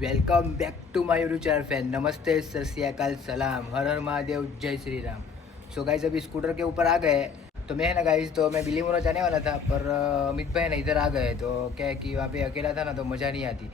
Welcome back to my YouTube channel fan. नमस्ते, सत श्री अकाल, सलाम, हर हर महादेव, जय श्री राम। सो गाइस अभी स्कूटर के ऊपर आ गए। तो मैं है ना गाइस, तो मैं बिलीमोरा जाने वाला था, पर अमित भाई ना इधर आ गए। तो क्या है कि वहाँ पे अकेला था ना, तो मज़ा नहीं आती,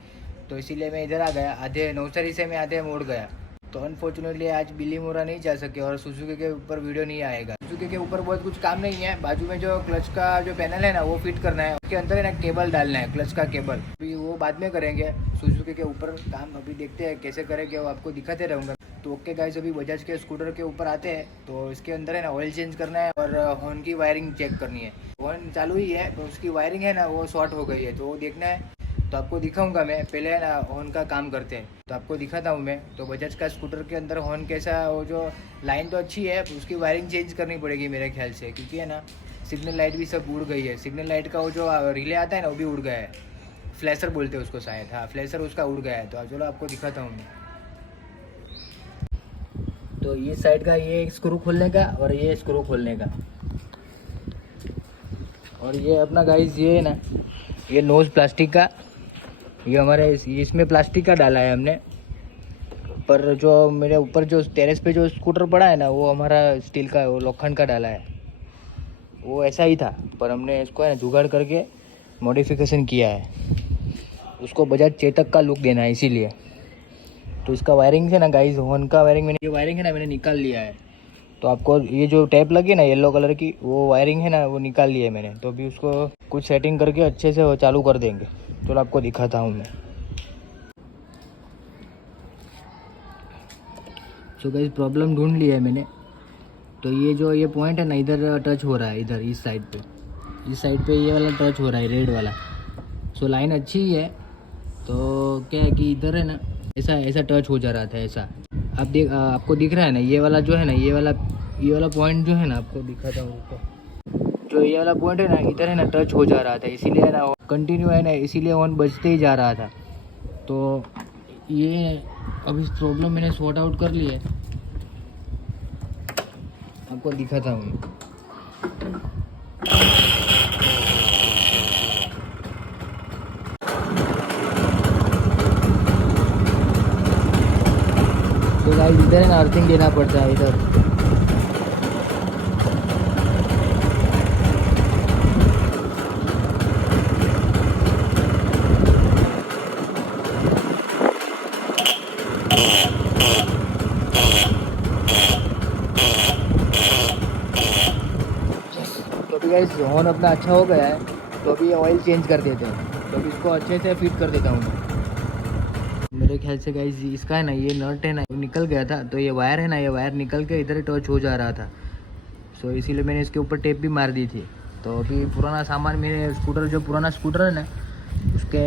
तो इसीलिए मैं इधर आ गया। आधे नवसारी से मैं आधे मोड़ गया। तो अनफॉर्चुनेटली आज बिलीमोरा नहीं जा सके और सुजुकी के ऊपर वीडियो नहीं आएगा। सुजुकी के ऊपर बहुत कुछ काम नहीं है। बाजू में जो क्लच का जो पैनल है ना, वो फिट करना है। उसके अंदर है ना केबल डालना है, क्लच का केबल। अभी वो बाद में करेंगे। सुजुकी के ऊपर काम अभी देखते हैं कैसे करेंगे, वो आपको दिखाते रहूँगा। तो ओके गाइस, अभी बजाज के स्कूटर के ऊपर आते हैं। तो इसके अंदर है ना ऑयल चेंज करना है और हॉर्न की वायरिंग चेक करनी है। हॉर्न चालू ही है, तो उसकी वायरिंग है ना वो शॉर्ट हो गई है, तो वो देखना है। तो आपको दिखाऊंगा मैं। पहले है ना हॉर्न का काम करते हैं, तो आपको दिखाता हूँ मैं। तो बजाज का स्कूटर के अंदर हॉर्न कैसा, वो जो लाइन तो अच्छी है, उसकी वायरिंग चेंज करनी पड़ेगी मेरे ख्याल से, क्योंकि है ना सिग्नल लाइट भी सब उड़ गई है। सिग्नल लाइट का वो जो रिले आता है ना, वो भी उड़ गया है। फ्लैशर बोलते हैं उसको शायद, हाँ फ्लैशर उसका उड़ गया है। तो चलो आपको दिखाता हूँ मैं। तो ये साइड का ये स्क्रू खोलने का और ये स्क्रू खोलने का, और ये अपना गाइस ये है ना, ये नोज प्लास्टिक का, ये हमारे इसमें प्लास्टिक का डाला है हमने। पर जो मेरे ऊपर जो टेरेस पे जो स्कूटर पड़ा है ना, वो हमारा स्टील का, वो लोखंड का डाला है। वो ऐसा ही था, पर हमने इसको है ना जुगाड़ करके मॉडिफिकेशन किया है। उसको बजाज चेतक का लुक देना है, इसीलिए। तो इसका वायरिंग है ना गाइस, हॉर्न का वायरिंग मैंने, ये वायरिंग है ना मैंने निकाल लिया है। तो आपको ये जो टैप लगी ना येलो कलर की, वो वायरिंग है ना वो निकाल ली है मैंने। तो अभी उसको कुछ सेटिंग करके अच्छे से वो चालू कर देंगे। तो आपको दिखाता हूँ मैं। तो गाइस प्रॉब्लम ढूंढ लिया है मैंने। तो ये जो ये पॉइंट है ना, इधर टच हो रहा है, इधर इस साइड पे ये वाला टच हो रहा है, रेड वाला। सो लाइन अच्छी ही है। तो क्या है कि इधर है ना ऐसा ऐसा टच हो जा रहा था, ऐसा। आपको दिख रहा है ना, ये वाला जो है ना, ये वाला पॉइंट जो है ना, आपको दिखाता हूँ उसको। जो ये वाला पॉइंट है ना, इधर है ना टच हो जा रहा था, इसीलिए है ना कंटिन्यू है ना, इसीलिए ऑन बजते ही जा रहा था। तो ये अब इस प्रॉब्लम मैंने सॉर्ट आउट कर ली है, आपको दिखाता हूँ। तो गाइस इधर है ना अर्थिंग देना पड़ता है इधर। तो अभी गाइस हॉर्न अपना अच्छा हो गया है। तो अभी ऑयल चेंज कर देते हैं। तो अभी इसको अच्छे से फिट कर देता हूँ मैं। मेरे ख्याल से गाइस इसका है ना, ये नट है ना वो निकल गया था। तो ये वायर है ना, ये वायर निकल के इधर टच हो जा रहा था। सो इसीलिए मैंने इसके ऊपर टेप भी मार दी थी। तो अभी पुराना सामान, मेरे स्कूटर जो पुराना स्कूटर है ना, उसके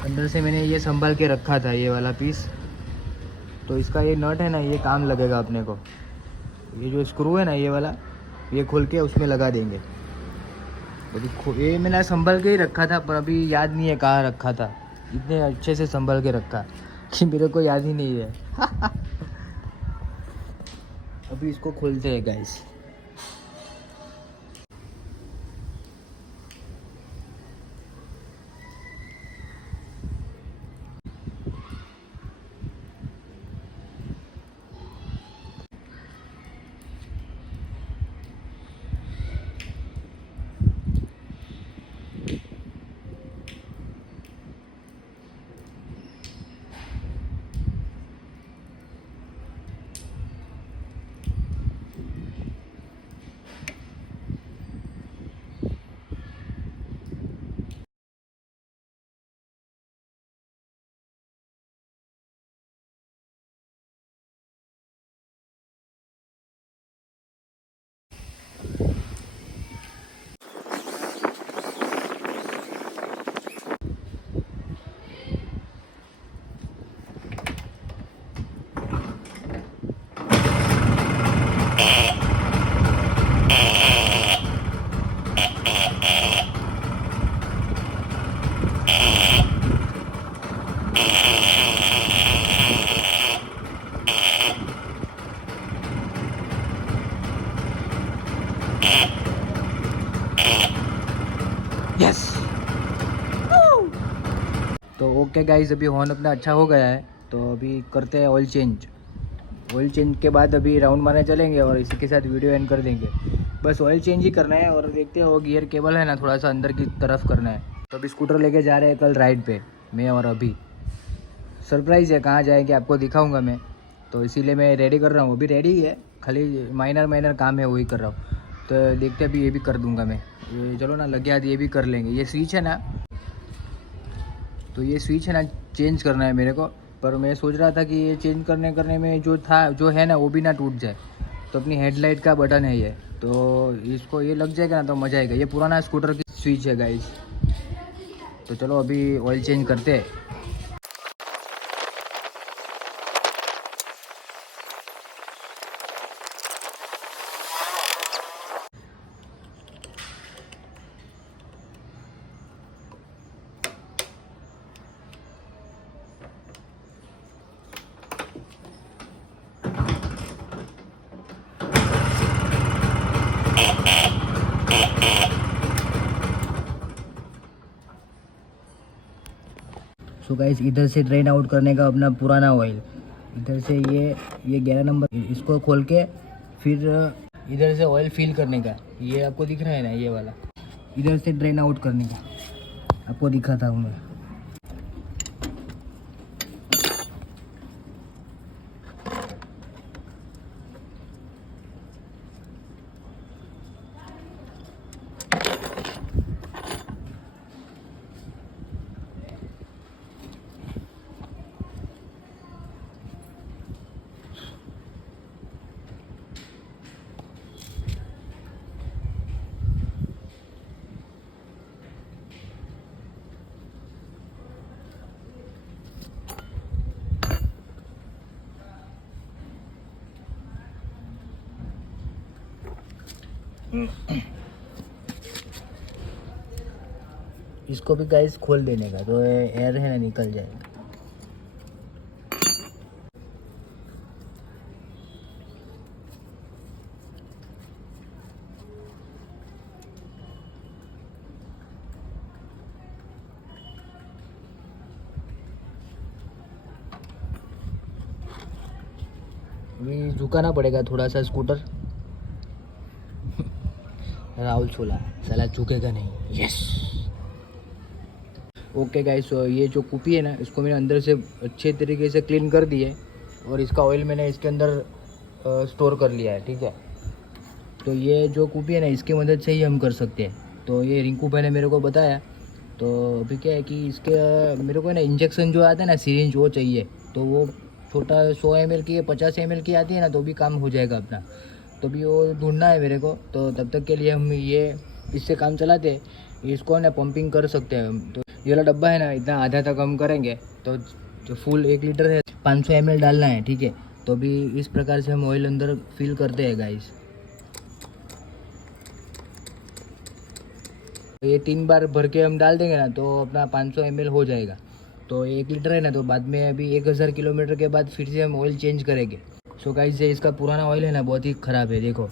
अंदर से मैंने ये संभाल के रखा था, ये वाला पीस। तो इसका ये नट है ना, ये काम लगेगा अपने को। ये जो स्क्रू है ना, ये वाला, ये खोल के उसमें लगा देंगे। अभी ये मैंने संभल के ही रखा था, पर अभी याद नहीं है कहाँ रखा था। इतने अच्छे से संभल के रखा कि मेरे को याद ही नहीं है। अभी इसको खोलते हैं गाइस। ओके गाइस, अभी हॉर्न अपना अच्छा हो गया है, तो अभी करते हैं ऑयल चेंज। ऑयल चेंज के बाद अभी राउंड मारने चलेंगे और इसी के साथ वीडियो एंड कर देंगे। बस ऑयल चेंज ही करना है और देखते हैं वो गियर केबल है ना थोड़ा सा अंदर की तरफ करना है। तो अभी स्कूटर लेके जा रहे हैं कल राइड पे, मैं और अभी। सरप्राइज़ है, कहाँ जाएंगे आपको दिखाऊंगा मैं, तो इसीलिए मैं रेडी कर रहा हूँ। अभी रेडी है, खाली माइनर काम है वही कर रहा हूँ। तो देखते अभी ये भी कर दूंगा मैं। ये चलो ना लगे हाथ ये भी कर लेंगे। ये स्विच है ना, तो ये स्विच है ना चेंज करना है मेरे को, पर मैं सोच रहा था कि ये चेंज करने में जो है ना वो भी ना टूट जाए। तो अपनी हेडलाइट का बटन है ये, तो इसको ये लग जाएगा ना तो मज़ा आएगा। ये पुराना स्कूटर की स्विच है गाइस। तो चलो अभी ऑयल चेंज करते हैं। सो गाइस, इधर से ड्रेन आउट करने का अपना पुराना ऑयल, इधर से ये 11 नंबर इसको खोल के फिर इधर से ऑयल फिल करने का। ये आपको दिख रहा है ना, ये वाला इधर से ड्रेन आउट करने का आपको दिखाता हूँ मैं। इसको भी गाइस खोल देने का, तो एयर है ना निकल जाएगा। अभी झुकाना पड़ेगा थोड़ा सा स्कूटर। राहुल छोला साला झुकेगा नहीं। यस ओके गाइस, ये जो कुपी है ना इसको मैंने अंदर से अच्छे तरीके से क्लीन कर दी है और इसका ऑयल मैंने इसके अंदर स्टोर कर लिया है, ठीक है। तो ये जो कुपी है ना इसकी मदद से ही हम कर सकते हैं। तो ये रिंकू भाई ने मेरे को बताया। तो अभी क्या है कि इसके मेरे को ना इंजेक्शन जो आता है ना सिरिंज वो चाहिए। तो वो छोटा 100 ml की 50 ml की आती है ना, तो भी काम हो जाएगा अपना। तो भी वो ढूंढना है मेरे को, तो तब तक के लिए हम ये इससे काम चलाते हैं, इसको ना पंपिंग कर सकते हैं हम। तो ये वाला डब्बा है ना इतना आधा तक हम करेंगे, तो जो फुल 1 लीटर है 500 ml डालना है, ठीक है। तो भी इस प्रकार से हम ऑयल अंदर फिल करते हैं गाइस। ये 3 बार भर के हम डाल देंगे ना तो अपना 500 ml हो जाएगा। तो 1 लीटर है ना, तो बाद में अभी 1000 किलोमीटर के बाद फिर से हम ऑयल चेंज करेंगे। सो गाइस, ये इसका पुराना ऑयल है ना बहुत ही ख़राब है, देखो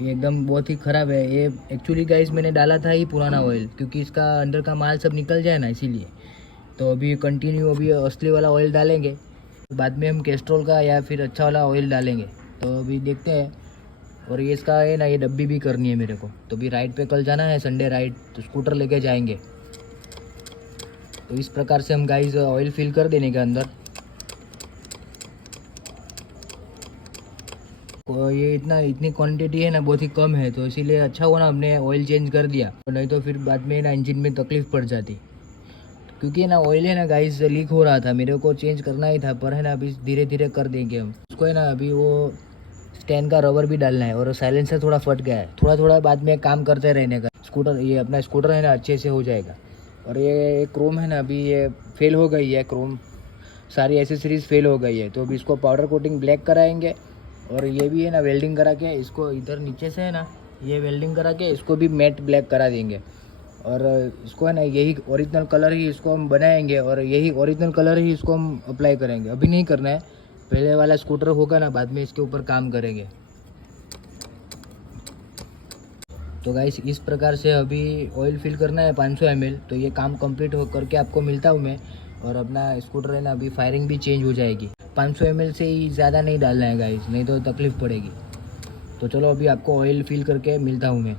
ये एकदम बहुत ही ख़राब है। ये एक्चुअली गाइस मैंने डाला था ही पुराना ऑयल, क्योंकि इसका अंदर का माल सब निकल जाए ना इसीलिए। तो अभी कंटिन्यू अभी असली वाला ऑयल डालेंगे, बाद में हम कैस्ट्रोल का या फिर अच्छा वाला ऑयल डालेंगे। तो अभी देखते हैं। और ये इसका है ना ये डब्बी भी करनी है मेरे को। तो अभी राइड पे कल जाना है, संडे राइड, तो स्कूटर लेके जाएंगे। तो इस प्रकार से हम गाइस ऑयल फिल कर देने के अंदर। ये इतनी क्वांटिटी है ना बहुत ही कम है, तो इसीलिए अच्छा हुआ ना हमने ऑयल चेंज कर दिया, नहीं तो फिर बाद में ना इंजन में तकलीफ पड़ जाती। क्योंकि ना ऑयल है ना गाइस लीक हो रहा था, मेरे को चेंज करना ही था, पर है ना अभी धीरे धीरे कर देंगे हम उसको। है ना अभी वो स्टैंड का रबर भी डालना है और साइलेंसर थोड़ा फट गया है, थोड़ा बाद में काम करते रहने का। स्कूटर ये अपना स्कूटर है ना अच्छे से हो जाएगा। और ये क्रोम है ना अभी ये फेल हो गई है, क्रोम सारी एसेसरीज फेल हो गई है। तो अभी इसको पाउडर कोटिंग ब्लैक कराएंगे। और ये भी है ना वेल्डिंग करा के इसको इधर नीचे से है ना ये वेल्डिंग करा के इसको भी मैट ब्लैक करा देंगे। और इसको है ना यही ओरिजिनल कलर ही इसको हम बनाएंगे और यही ओरिजिनल कलर ही इसको हम अप्लाई करेंगे। अभी नहीं करना है, पहले वाला स्कूटर होगा ना बाद में इसके ऊपर काम करेंगे। तो गाइस इस प्रकार से अभी ऑयल फिल करना है 500 ml। तो ये काम कंप्लीट हो करके आपको मिलता हूँ मैं। और अपना स्कूटर है ना, अभी फायरिंग भी चेंज हो जाएगी। 500 ml से ही ज़्यादा नहीं डालना है गाइस, नहीं तो तकलीफ़ पड़ेगी। तो चलो अभी आपको ऑयल फिल करके मिलता हूँ मैं।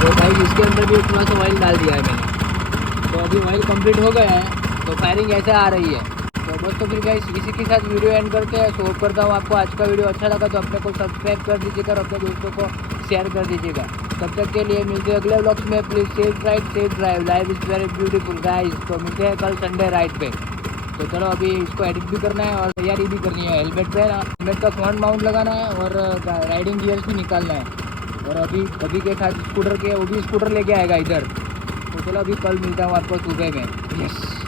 तो गाइस इसके अंदर भी थोड़ा सा ऑयल डाल दिया है मैंने। तो अभी ऑयल कंप्लीट हो गया है, तो फायरिंग ऐसे आ रही है। तो दोस्तों फिर गाइस इसी के साथ वीडियो एंड करते हैं। सो होप करता हूँ आपको आज का वीडियो अच्छा लगा तो अपने को सब्सक्राइब कर दीजिएगा और अपने दोस्तों को शेयर कर दीजिएगा। तब तक के लिए मिलते हैं अगले व्लॉग्स में। Please safe ride safe drive, life is very beautiful guys. तो मिलते हैं कल संडे राइड पे। तो चलो अभी इसको एडिट भी करना है और तैयारी भी करनी है। हेलमेट पे हेलमेट का फ्रंट माउंट लगाना है और राइडिंग गियर्स भी निकालना है। और अभी के साथ स्कूटर के वो भी स्कूटर लेके आएगा इधर। तो चलो अभी कल मिलता हूँ आपको सुबह में। यस।